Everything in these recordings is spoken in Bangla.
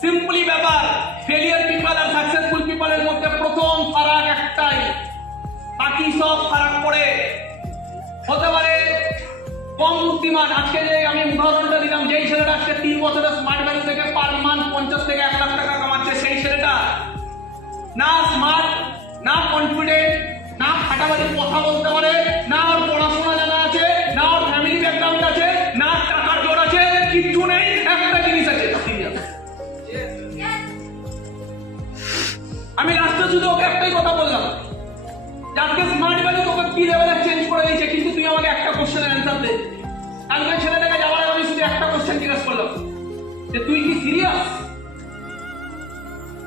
সিম্পলি ব্যাপার, ফেলিয়ার পিপল আর সাকসেসফুল পিপলের মধ্যে প্রথম ফারাক একটাই, বাকি সব ফারাক পড়ে। হতে পারে কম বুদ্ধিমান। আজকে যে আমি উদাহরণটা দিলাম, যেই ছেলেটা আজকে 3 বছরের স্মার্ট ভ্যালু থেকে পার মান্থ 50 থেকে 1 লাখ টাকা কামাচ্ছে, সেই ছেলেটা না স্মার্ট, না কনফিডেন্ট, না ফাটাফাটি কথা বলতে পারে, না ওর পড়াশোনা জানা আছে, না ওর ফ্যামিলি ব্যাকগ্রাউন্ড আছে, না টাকার জোর আছে, কিচ্ছু নেই। একটা জিনিস আছে, আমি লাস্টে শুধু ওকে একটাই কথা বললাম, আজকে স্মার্ট ভ্যালু তোকে কি লেভেলে চেঞ্জ করে দিয়েছে, কিন্তু তুই আমাকে একটা কোশ্চেনের অ্যান্সার দে। কালকে ছেলেটাকে যাওয়ার আগে আমি শুধু একটা কোশ্চেন জিজ্ঞেস করলাম যে তুই কি সিরিয়াস?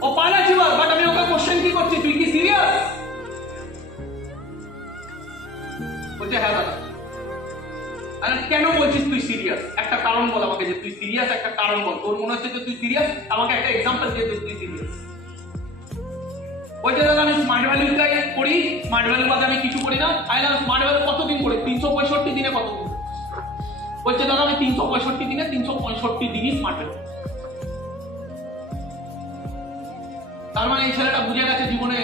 ও পালাচ্ছি বাট আমি ওকে কোশ্চেন কি করছি, তুই কি সিরিয়াস? বলছে হ্যাঁ দাদা। আরে কেন বলছিস তুই সিরিয়াস? একটা কারণ বল আমাকে, যে তুই সিরিয়াস একটা কারণ বল। তোর মনে হচ্ছে যে তুই সিরিয়াস, আমাকে একটা এক্সাম্পল দিয়ে তুই সিরিয়াস। বলছে দাদা আমি স্মার্ট ভ্যালুটাই করি, স্মার্ট ভ্যালু বাদে আমি কিছু করি না। আইলাম স্মার্ট ভ্যালু কতদিন করি? 365 দিনে কতদিন? বলছে দাদা আমি 365 দিনে 365 দিনই স্মার্ট ভ্যালু। তার মানে এই ছেলেটা বুঝে গেছে জীবনে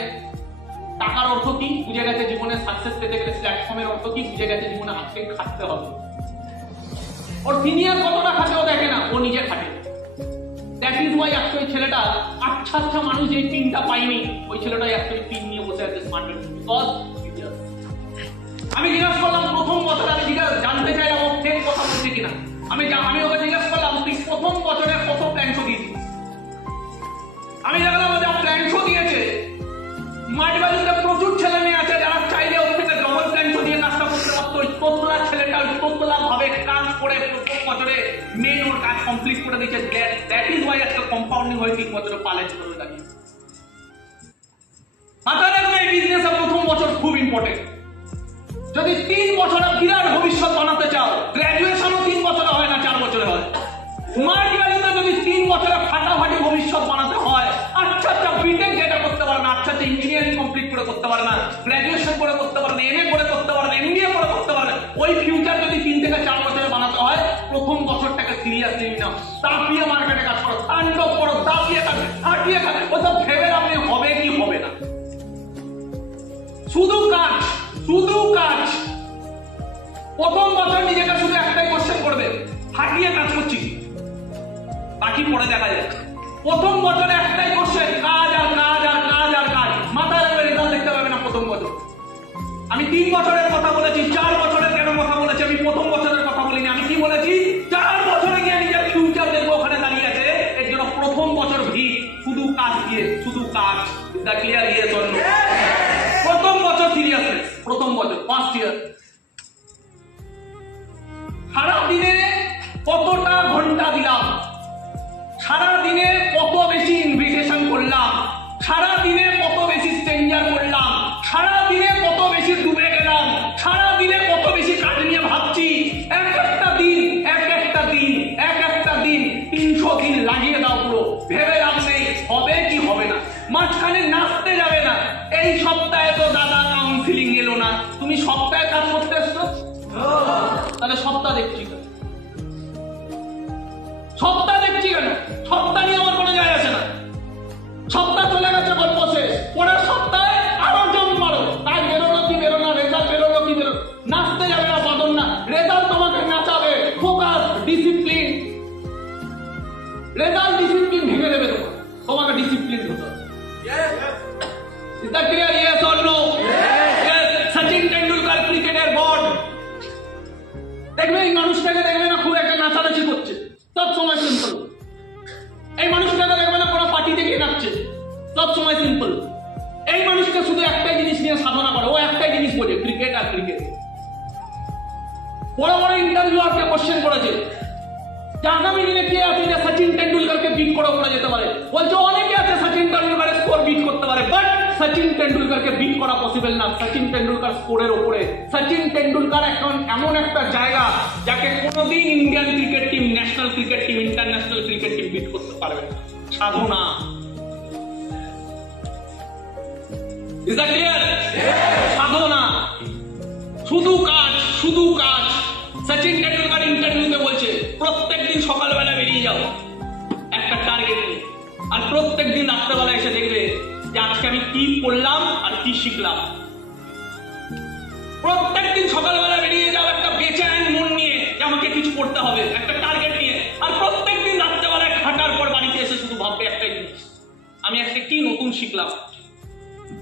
টাকার অর্থ কি, বুঝে গেছে জীবনে সাকসেস পেতে গেলে প্ল্যাটফর্মের অর্থ কি, বুঝে গেছে জীবনে আজকে খাটতে হবে। ওর সিনিয়র কতটা খাটে ও দেখে না, ও নিজে খাটে। দ্যাট ইজ ওয়াই আজকে ওই ছেলেটা আচ্ছা আচ্ছা মানুষ যেই পিনটা পাইনি, ওই ছেলেটাই আজকে পিন নিয়ে বসে আছে স্মার্ট ভ্যালু। আমি জিজ্ঞাসা করলাম প্রথম বছর, আমি জানতে চাইলাম ও ফেক কথা বলছে কিনা। আমি ওকে জিজ্ঞাসা করলাম তুই প্রথম বছরে কত প্ল্যান শো দিয়েছিস? আমি দেখলাম যা প্ল্যান শো দিয়েছে, স্মার্ট ভ্যালুতে প্রচুর ছেলে মেয়ে আছে যারা চাইলে ওর থেকে ডবল প্ল্যান শো দিয়ে কাজটা করতে পারতো। ওই তোতলা ছেলেটা তোতলা ভাবে কাজ করে প্রথম বছরে মেন ওর কাজ কমপ্লিট করে দিয়েছে। দ্যাট ইজ ওয়াই একটা কম্পাউন্ডিং হয়ে 3 বছরে পালেজ করে দাঁড়িয়ে। মাথায় রাখবে এই বিজনেসে প্রথম বছর খুব ইম্পর্টেন্ট। যদি 3 বছরে বিরাট ভবিষ্যৎ বানাতে চাও, গ্র্যাজুয়েশনও 3 বছরে হয় না, 4 বছরে হয়। স্মার্ট ভ্যালুতে যদি 3 বছরে ফাটাফাটি ভবিষ্যৎ বানাতে হয়, আচ্ছা আচ্ছা বিটেক যেটা করতে পারে না, আচ্ছা আচ্ছা ইঞ্জিনিয়ারিং কমপ্লিট করে করতে পারে না, গ্র্যাজুয়েশন করে করতে পারে না, এমএ করে করতে পারে না, এমবিএ করে করতে পারে না, ওই ফিউচার যদি 3 থেকে 4 বছরে বানাতে হয়, প্রথম বছরটাকে সিরিয়াসলি নাও। তাপিয়ে মার্কেটে কাজ করো, তাণ্ডব করো, তাপিয়ে কাজ, হাঁটিয়ে কাজ, ওসব ভেবে আপনি হবে কি হবে না। শুধু কাজ, শুধু কাজ। প্রথম বছর নিজেকে শুধু একটাই কোশ্চেন করবে, হাঁটিয়ে কাজ করছি, বাকি পরে দেখা যায়। প্রথম বছরে একটাই কোশ্চেন, কাজ আর কাজ আর কাজ আর কাজ। মাথায় রাখবে রেজাল্ট দেখতে পাবে না প্রথম বছর। আমি 3 বছরের কথা বলেছি, 4 বছরের কেন কথা বলেছি? আমি প্রথম বছরের কথা বলিনি। আমি কি বলেছি? 4 বছরে গিয়ে নিজের ফিউচার দেখবো ওখানে দাঁড়িয়ে আছে। এর জন্য প্রথম বছর ভিড় শুধু কাজ দিয়ে, শুধু কাজ। দা ক্লিয়ার ইয়েস অর নো? প্রথম বছর সিরিয়াসনেস, প্রথম বছর ফার্স্ট ইয়ার। সারা দিনে কতটা ঘন্টা দিলাম, সারা দিনে কত বেশি ইনভিটেশন করলাম, সারা দিনে কত বেশি স্ট্রেঞ্জার করলাম, সারা দিনে কত বেশি ডুবে গেলাম, সারা দিনে কত বেশি কাজ নিয়ে ভাবছি। এক একটা দিন 300 দিন লাগিয়ে দাও পুরো, ভেবে লাভ নেই হবে কি হবে না। মাঝখানে নাচতে যাবে না। এই সপ্তাহে তো দাদা কাউন্সিলিং এলো না, তুমি সপ্তাহে কাজ করতে এসছো, তাহলে সপ্তাহ দেখছি কেন? সপ্তাহ দেখছি কেন? সপ্তাহ নিয়ে আমার কোনো যায় আসে না। সপ্তাহ চলে গেছে, গল্প শেষ। পরের সপ্তাহে আরো জম মারো, কাজ বেরোলো কি বেরোলো, রেজাল্ট বেরোলো কি বেরোলো। নাচতে যাবে না, বাদন না, রেজাল্ট তোমাকে নাচাবে। Focus, discipline. রেজাল্ট ডিসিপ্লিন ভেঙে দেবে তোমাকে ডিসিপ্লিন হতে হবে। Is that clear? Yes or no? Yes. Sachin Tendulkar ক্রিকেটের গড। দেখবে এই মানুষটাকে দেখবে না খুব একটা নাচানাচি করছে, সব সময় সিম্পল। এই মানুষটাকে দেখবে না কোনো পার্টিতে গিয়ে নাচছে, সব সময় সিম্পল। এই মানুষটা শুধু একটাই জিনিস নিয়ে সাধনা করে, ও একটাই জিনিস বোঝে, ক্রিকেট আর ক্রিকেট। বড় বড় ইন্টারভিউয়ারকে কোশ্চেন করেছে যে আগামী দিনে কে আছে যে সচিন টেন্ডুলকারকে বিট করে ওপরে যেতে পারে। বলছে অনেকে আছে সচিন টেন্ডুলকারের স্কোর বিট করতে পারে, বাট সচিন টেন্ডুলকারকে বিট করা পসিবল না। সচিন টেন্ডুলকার স্কোরের উপরে। সচিন টেন্ডুলকার এখন এমন একটা জায়গা যাকে কোনোদিন Indian cricket team, national cricket team, international cricket team beat করতে পারবে না। সাধনা। Is that clear? সাধনা, শুধু কাজ, শুধু কাজ। সচিন টেন্ডুলকার ইন্টারভিউতে বলছে প্রত্যেকদিন সকালবেলা বেরিয়ে যাও একটা টার্গেট নিয়ে, আর প্রত্যেকদিন রাত্রেবেলা এসে দেখবে যে আজকে আমি কি পড়লাম আর কি শিখলাম। প্রত্যেকদিন সকালবেলা বেরিয়ে যাও একটা বেচেন মন নিয়ে যে আমাকে কিছু করতে হবে, একটা টার্গেট নিয়ে। আর প্রত্যেকদিন রাত্রেবেলায় খাটার পর বাড়িতে এসে শুধু ভাববে একটাই জিনিস, আমি আজকে কি নতুন শিখলাম,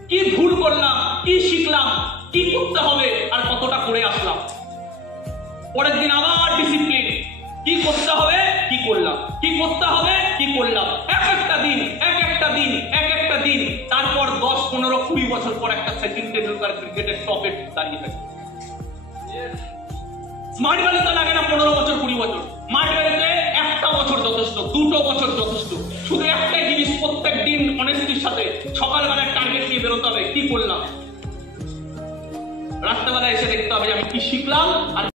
কি ভুল করলাম, কি শিখলাম, কি করতে হবে আর কতটা করে আসলাম। পরের দিন আবার ডিসিপ্লিন, কি করতে হবে, কি করলাম, কি করতে হবে, কি করলাম। এক একটা দিন, এক একটা দিন, এক একটা দিন। তারপর 10, 15, 20 বছর পর একটা সচিন টেন্ডুলকার ক্রিকেটের টপে দাঁড়িয়ে থাকে। স্মার্ট ভ্যালি তো লাগে না 15 বছর 20 বছর, স্মার্ট ভ্যালিতে একটা বছর যথেষ্ট, 2 বছর যথেষ্ট। শুধু একটাই জিনিস প্রত্যেক দিন অনেস্টির সাথে সকালবেলায় টার্গেট নিয়ে বেরোতে হবে, কি করলাম। রাত্রেবেলা এসে দেখতে হবে যে আমি কি শিখলাম আর